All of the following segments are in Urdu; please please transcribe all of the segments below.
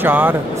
4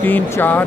3-4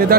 ਇਹਦਾ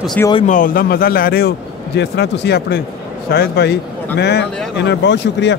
ਤੁਸੀਂ ਉਹੀ ਮਾਹੌਲ ਦਾ ਮਜ਼ਾ ਲੈ ਰਹੇ ਹੋ ਜਿਸ ਤਰ੍ਹਾਂ ਤੁਸੀਂ ਆਪਣੇ ਸ਼ਾਹਿਦ ਭਾਈ, ਮੈਂ ਇਹਨਾਂ ਦਾ ਬਹੁਤ ਸ਼ੁਕਰੀਆ।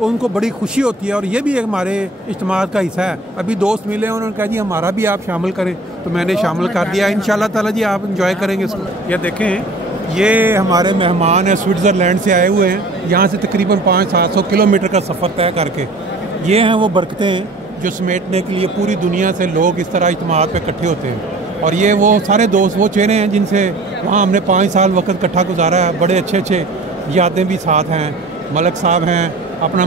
ان کو بڑی خوشی ہوتی ہے، اور یہ بھی ایک ہمارے اجتماعات کا حصہ ہے۔ ابھی دوست ملے ہیں، انہوں نے کہا جی ہمارا بھی آپ شامل کریں، تو میں نے شامل کر دیا۔ انشاءاللہ تعالیٰ جی آپ انجوائے کریں گے اس کو۔ یہ دیکھیں، یہ ہمارے مہمان ہیں، سوئٹزرلینڈ سے آئے ہوئے ہیں، یہاں سے تقریباً 500-700 کلومیٹر کا سفر طے کر کے۔ یہ ہیں وہ برکتیں جو سمیٹنے کے لیے پوری دنیا سے لوگ اس طرح اجتماعات پہ اکٹھے ہوتے ہیں، اور یہ وہ سارے دوست، وہ چہرے ہیں جن سے وہاں ہم نے 5 سال وقت اکٹھا گزارا ہے۔ بڑے اچھے اچھے یادیں بھی ساتھ ہیں۔ ملک صاحب ہیں، اپنا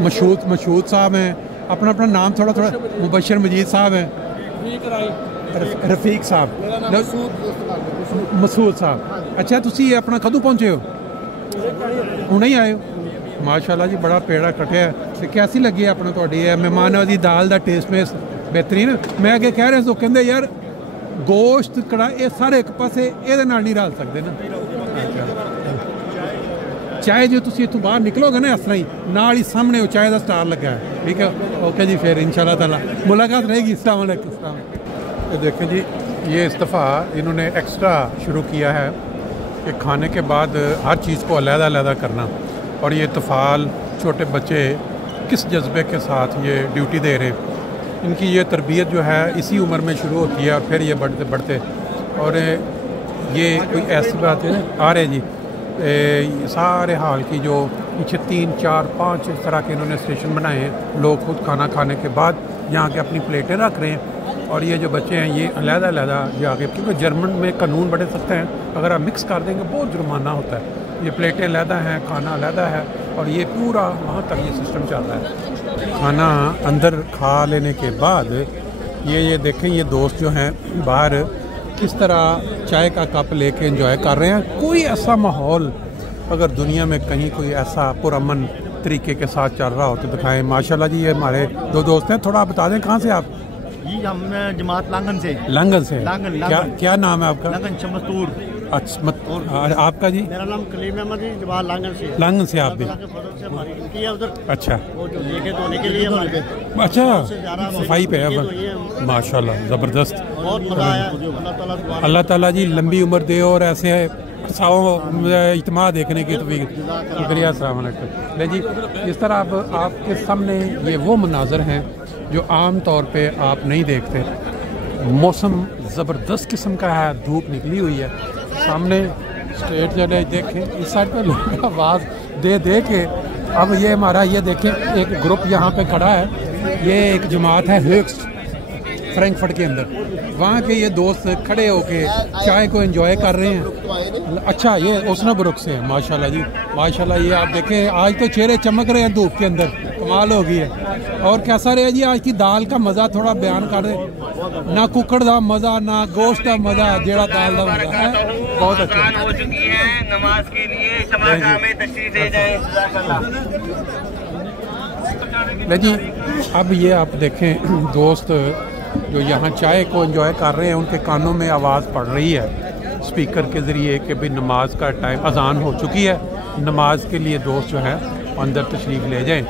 مشہود صاحب ہیں، اپنا نام تھوڑا مبشر مجید صاحب ہیں، رفیق صاحب، مسعود صاحب۔ اچھا تسی اپنا کدوں پہنچے ہو؟ ہوں ہی آئے ہو؟ ماشاءاللہ جی بڑا پیڑا کٹیا ہے۔ کیسی لگی ہے اپنا تھوڑی مہمان نوازی؟ دال دا ٹیسٹ میں بہترین۔ میں اگے کہہ رہا تو کہندے یار گوشت کڑا یہ سارے ایک پاسے یہ نہیں رل سکتے نا۔ چائے جو تسی اتوں باہر نکلو گے نا اس طرح ہی نال ہی سامنے وہ چائے کا سٹال لگا ہے، ٹھیک ہے؟ اوکے جی، پھر انشاءاللہ تعالیٰ ملاقات رہے گی۔ السلام علیکم۔ السلام۔ دیکھیں جی، یہ اس دفعہ انہوں نے ایکسٹرا شروع کیا ہے کہ کھانے کے بعد ہر چیز کو علیحدہ علیحدہ کرنا، اور یہ طفال چھوٹے بچے کس جذبے کے ساتھ یہ ڈیوٹی دے رہے ہیں۔ ان کی یہ تربیت جو ہے اسی عمر میں شروع ہوتی ہے، اور پھر یہ بڑھتے بڑھتے، اور یہ کوئی ایسی بات ہے آ رہے جی سارے حال کی جو پیچھے 3 4 5 اس طرح کے انہوں نے اسٹیشن بنائے ہیں۔ لوگ خود کھانا کھانے کے بعد یہاں کے اپنی پلیٹیں رکھ رہے ہیں، اور یہ جو بچے ہیں یہ علیحدہ علیحدہ جا کے، کیونکہ جرمن میں قانون بڑے سخت ہیں، اگر آپ مکس کر دیں گے بہت جرمانہ ہوتا ہے۔ یہ پلیٹیں علیحدہ ہیں، کھانا علیحدہ ہے، اور یہ پورا وہاں تک یہ سسٹم چلتا ہے۔ کھانا اندر کھا لینے کے بعد یہ دیکھیں، یہ دوست جو ہیں باہر کس طرح چائے کا کپ لے کے انجوائے کر رہے ہیں۔ کوئی ایسا ماحول اگر دنیا میں کہیں کوئی ایسا پرامن طریقے کے ساتھ چل رہا ہو تو دکھائیں۔ ماشاءاللہ جی، یہ ہمارے 2 دوست ہیں۔ تھوڑا بتا دیں کہاں سے آپ؟ جی ہم جماعت لانگن سے۔ لانگن سے؟ کیا نام ہے آپ کا؟ لانگن شمستور۔ اچھا، آپ کا جی؟ میرا نام کلیم احمد ہے، جماعت لانگن سے۔ لانگن سے آپ بھی؟ اچھا اچھا، صفائی پہ ہے، ماشاءاللہ زبردست۔ اللہ تعالیٰ جی لمبی عمر دے اور ایسے اجتماع دیکھنے کی توفیق۔ شکریہ، السلام علیکم۔ لے جی، اس طرح اب آپ کے سامنے یہ وہ مناظر ہیں جو عام طور پہ آپ نہیں دیکھتے۔ موسم زبردست قسم کا ہے، دھوپ نکلی ہوئی ہے، سامنے اسٹیٹ جو ہے دیکھیں، اس سائڈ پہ لوگ آواز دے کے اب یہ ہمارا یہ دیکھیں ایک گروپ یہاں پہ کھڑا ہے، یہ ایک جماعت ہے ہیکسٹ فرینکفرٹ کے اندر، وہاں کے یہ دوست کھڑے ہو کے چائے کو انجوائے کر رہے ہیں۔ اچھا، یہ اوسنابروک سے ہے، ماشاءاللہ جی ماشاءاللہ۔ یہ آپ دیکھیں آج تو چہرے چمک رہے ہیں دھوپ کے اندر، کمال ہو گئی ہے۔ اور کیسا رہا جی آج کی دال کا مزہ؟ تھوڑا بیان کر دیں۔ نہ ککڑ دا مزہ، نہ گوشت دا مزہ، جیڑا دال دا مزہ ہے، بہت اچھا۔ ہو چکی ہے نماز کے لیے، سماجہ میں تشریف لے جائیں۔ لے جی، اب یہ آپ دیکھیں دوست جو یہاں چائے کو انجوائے کر رہے ہیں، ان کے کانوں میں آواز پڑ رہی ہے اسپیکر کے ذریعے کہ بھی نماز کا ٹائم، اذان ہو چکی ہے، نماز کے لیے دوست جو ہے اندر تشریف لے جائیں۔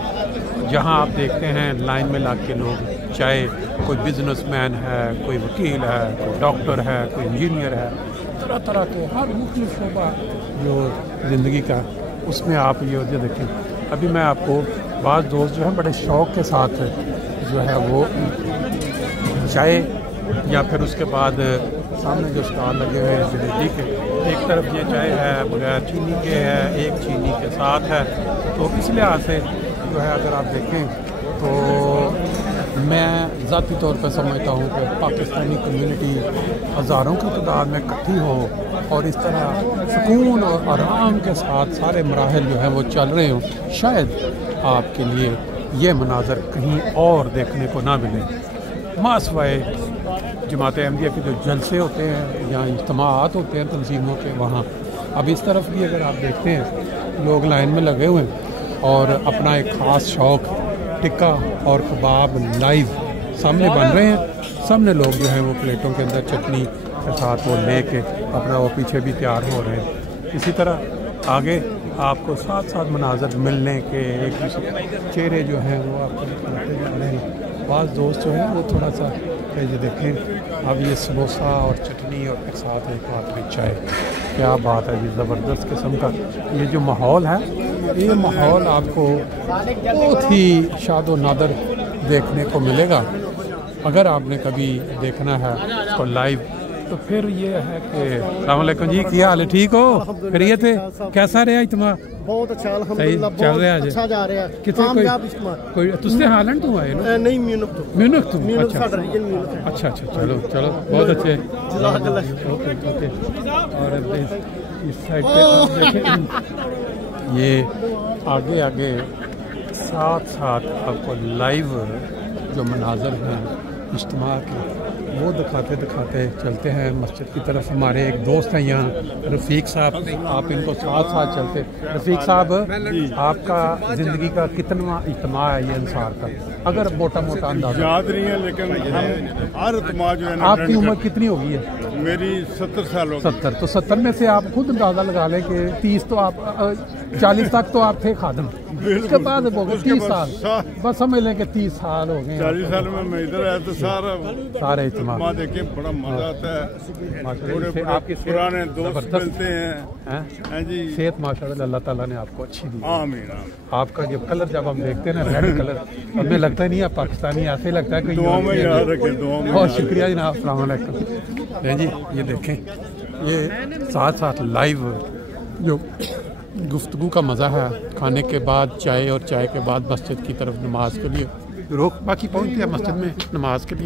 جہاں آپ دیکھتے ہیں لائن میں لگ کے لوگ، چاہے کوئی بزنس مین ہے، کوئی وکیل ہے، کوئی ڈاکٹر ہے، کوئی انجینئر ہے، طرح طرح کے ہر مختلف شعبہ جو زندگی کا، اس میں آپ یہ دیکھیں۔ ابھی میں آپ کو بعض دوست جو ہیں بڑے شوق کے ساتھ جو ہے وہ چائے، یا پھر اس کے بعد سامنے جو اسٹال لگے ہوئے ہیں جلیبی کے، ایک طرف یہ چائے ہے بغیر چینی کے ہے، ایک چینی کے ساتھ ہے، تو اس لحاظ سے جو ہے اگر آپ دیکھیں تو میں ذاتی طور پہ سمجھتا ہوں کہ پاکستانی کمیونٹی ہزاروں کی تعداد میں اکٹھی ہو اور اس طرح سکون اور آرام کے ساتھ سارے مراحل جو ہیں وہ چل رہے ہوں، شاید آپ کے لیے یہ مناظر کہیں اور دیکھنے کو نہ ملے۔ ماسوائے جماعت احمدیہ کے جو جلسے ہوتے ہیں یا اجتماعات ہوتے ہیں تنظیموں کے، وہاں اب اس طرف بھی اگر آپ دیکھتے ہیں لوگ لائن میں لگے ہوئے ہیں اور اپنا ایک خاص شوق ٹکا اور کباب لائیو سامنے بن رہے ہیں۔ سامنے لوگ جو ہیں وہ پلیٹوں کے اندر چٹنی کے ساتھ وہ لے کے اپنا وہ پیچھے بھی تیار ہو رہے ہیں۔ اسی طرح آگے آپ کو ساتھ ساتھ مناظر ملنے کے، ایک دوسرے چہرے جو ہیں وہ آپ کو دکھاتے جا رہے ہیں۔ بعض دوست جو ہیں وہ تھوڑا سا یہ دیکھیں، اب یہ سموسا اور چٹنی اور ایک ساتھ ایک ہاتھ میں چائے، کیا بات ہے جی، زبردست قسم کا یہ جو ماحول ہے یہ ماحول آپ کو بہت ہی شاد و نادر دیکھنے کو ملے گا. اگر آپ نے کبھی دیکھنا ہے اس کو لائیو تو پھر یہ ہے کہ السلام علیکم جی، کیا حال ہے؟ ٹھیک ہو؟ خیریت ہے؟ کیسا رہا اجتماع؟ بہت اچھا صحیح الحمدللہ، چل رہا ہے جی؟ اچھا جا رہا ہے. کتنے کامیاب اجتماع. کوئی تستے ہالینڈ تو آئے نا؟ نہیں میونخ تو. میونخ تو؟ میونخ اچھا ساڈا ریجن میونخ ہے. اچھا اچھا، چلو چلو بہت اچھے. جزاک اللہ. Okay okay. اور اس سائڈ پہ آپ دیکھیں، یہ آگے آگے ساتھ ساتھ آپ کو لائیو جو مناظر ہیں اجتماع کے وہ دکھاتے دکھاتے چلتے ہیں مسجد کی طرف. ہمارے ایک دوست ہیں یہاں رفیق صاحب، آپ ان کو ساتھ ساتھ چلتے. رفیق صاحب، آپ کا زندگی کا کتنا اجتماع ہے یہ انصار کا، اگر موٹا موٹا اندازہ؟ یاد نہیں ہے، لیکن ہم ہر اجتماع جو ہے نا. آپ کی عمر کتنی ہوگی ہے؟ میری 70 سال ہو گئی. 70. تو 70 میں سے آپ خود اندازہ لگا لیں کہ 30 تو آپ 40 تک تو آپ تھے خادم. اس کے بعد ہو گئے 30 سال، بس سمجھ لیں کہ 30 سال ہو گئے. 40 سال میں ادھر آیا تو سارے اجتماع دیکھیں بڑا مزہ آتا ہے. آپ کی پرانے دوست ملتے ہیں جی. صحت ماشاء اللہ اللہ تعالیٰ نے آپ کو اچھی دی. آمین آمین. آپ کا جو کلر جب ہم دیکھتے ہیں نا ریڈ کلر، ہمیں لگتا ہی نہیں آپ پاکستانی، ایسے ہی لگتا ہے کہ دعا میں یاد رکھیں، دعا میں. بہت شکریہ جناب، السلام علیکم. جی یہ دیکھیں، یہ ساتھ ساتھ لائیو جو گفتگو کا مزہ ہے، کھانے کے بعد چائے اور چائے کے بعد مسجد کی طرف نماز کے لیے رخ، باقی پہنچتے ہیں مسجد میں نماز کے لیے.